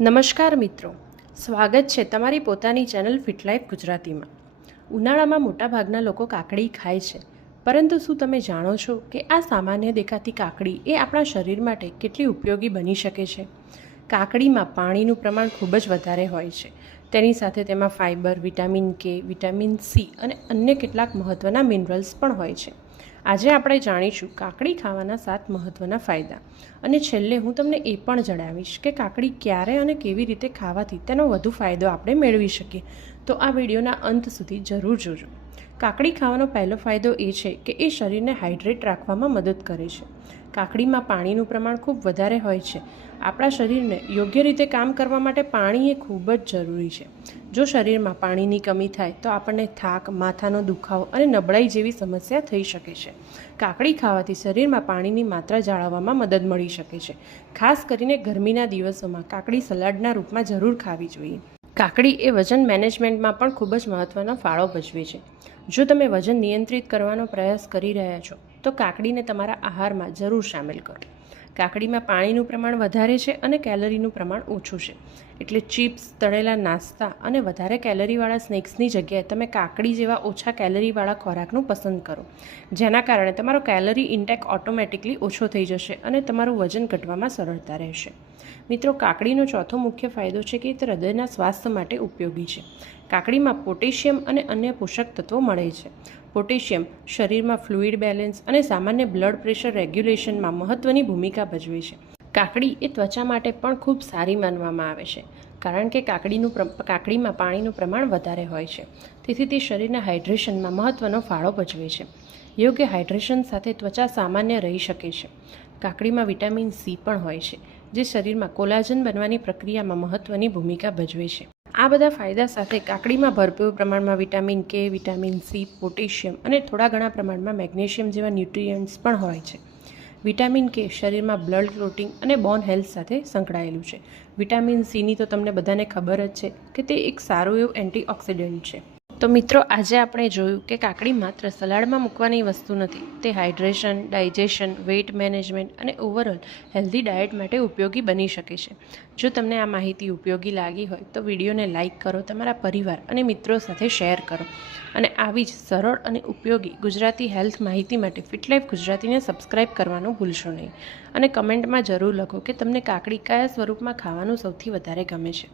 નમસ્કાર મિત્રો, સ્વાગત છે તમારી પોતાની ચેનલ ફિટ લાઈફ ગુજરાતીમાં। ઉનાળામાં મોટાભાગના લોકો કાકડી ખાય છે, પરંતુ શું તમે જાણો છો કે આ સામાન્ય દેખાતી કાકડી એ આપણા શરીર માટે કેટલી ઉપયોગી બની શકે છે? કાકડીમાં પાણીનું પ્રમાણ ખૂબ જ વધારે હોય છે। તેની સાથે તેમાં ફાઇબર, વિટામિન કે, વિટામિન સી અને અન્ય કેટલાક મહત્ત્વના મિનરલ્સ પણ હોય છે। આજે આપણે જાણીશું કાકડી ખાવાના 7 મહત્ત્વના ફાયદા, અને છેલ્લે હું તમને એ પણ જણાવીશ કે કાકડી ક્યારે અને કેવી રીતે ખાવાથી તેનો વધુ ફાયદો આપણે મેળવી શકીએ। તો આ વિડીયોના અંત સુધી જરૂર જોજો। કાકડી ખાવાનો પહેલો ફાયદો એ છે કે એ શરીરને હાઇડ્રેટ રાખવામાં મદદ કરે છે। કાકડીમાં પાણીનું પ્રમાણ ખૂબ વધારે હોય છે। આપણા શરીરને યોગ્ય રીતે કામ કરવા માટે પાણી એ ખૂબ જ જરૂરી છે। જો શરીરમાં પાણીની કમી થાય તો આપણને થાક, માથાનો દુખાવો અને નબળાઈ જેવી સમસ્યા થઈ શકે છે। કાકડી ખાવાથી શરીરમાં પાણીની માત્રા જાળવવામાં મદદ મળી શકે છે। ખાસ કરીને ગરમીના દિવસોમાં કાકડી સલાડના રૂપમાં જરૂર ખાવી જોઈએ। કાકડી એ વજન મેનેજમેન્ટમાં પણ ખૂબ જ મહત્ત્વનો ફાળો ભજવે છે। જો તમે વજન નિયંત્રિત કરવાનો પ્રયાસ કરી રહ્યા છો તો કાકડીને તમારા આહારમાં જરૂર સામેલ કરો। કાકડીમાં પાણીનું પ્રમાણ વધારે છે અને કેલરીનું પ્રમાણ ઓછું છે, એટલે ચિપ્સ, તળેલા નાસ્તા અને વધારે કેલરીવાળા સ્નેક્સની જગ્યાએ તમે કાકડી જેવા ઓછા કેલરીવાળા ખોરાકનું પસંદ કરો, જેના કારણે તમારો કેલરી ઇન્ટેક ઓટોમેટિકલી ઓછો થઈ જશે અને તમારું વજન ઘટવામાં સરળતા રહેશે। મિત્રો, કાકડીનો ચોથો મુખ્ય ફાયદો છે કે તે હૃદયના સ્વાસ્થ્ય માટે ઉપયોગી છે। કાકડીમાં પોટેશિયમ અને અન્ય પોષક તત્વો મળે છે। પોટેશિયમ શરીરમાં ફ્લુઇડ બેલેન્સ અને સામાન્ય બ્લડ પ્રેશર રેગ્યુલેશનમાં મહત્ત્વની ભૂમિકા ભજવે છે। કાકડી એ ત્વચા માટે પણ ખૂબ સારી માનવામાં આવે છે, કારણ કે કાકડીમાં પાણીનું પ્રમાણ વધારે હોય છે, તેથી તે શરીરના હાઇડ્રેશનમાં મહત્ત્વનો ફાળો ભજવે છે। યોગ્ય હાઇડ્રેશન સાથે ત્વચા સામાન્ય રહી શકે છે। કાકડીમાં વિટામિન સી પણ હોય છે, જે શરીરમાં કોલાજન બનવાની પ્રક્રિયામાં મહત્ત્વની ભૂમિકા ભજવે છે। આ બધા ફાયદા સાથે કાકડીમાં ભરપૂર પ્રમાણમાં વિટામિન કે, વિટામિન સી, પોટેશિયમ અને થોડા ઘણા પ્રમાણમાં મેગ્નેશિયમ જેવા ન્યુટ્રિયન્ટ્સ પણ હોય છે। વિટામિન કે શરીરમાં બ્લડ ક્લોટિંગ અને બોન હેલ્થ સાથે સંકળાયેલું છે। વિટામિન સીની તો તમને બધાને ખબર જ છે કે તે એક સારું એવું એન્ટીઓક્સિડન્ટ છે। તો મિત્રો, આજે આપણે જોયું કે કાકડી માત્ર સલાડમાં મૂકવાની વસ્તુ નથી, તે હાઇડ્રેશન, ડાયજેશન, વેઇટ મેનેજમેન્ટ અને ઓવરઓલ હેલ્ધી ડાયટ માટે ઉપયોગી બની શકે છે। જો તમને આ માહિતી ઉપયોગી લાગી હોય તો વિડીયોને લાઇક કરો, તમારા પરિવાર અને મિત્રો સાથે શેર કરો, અને આવી જ સરળ અને ઉપયોગી ગુજરાતી હેલ્થ માહિતી માટે ફિટ લાઈફ ગુજરાતીને સબસ્ક્રાઇબ કરવાનું ભૂલશો નહીં, અને કમેન્ટમાં જરૂર લખો કે તમને કાકડી કયા સ્વરૂપમાં ખાવાનું સૌથી વધારે ગમે છે।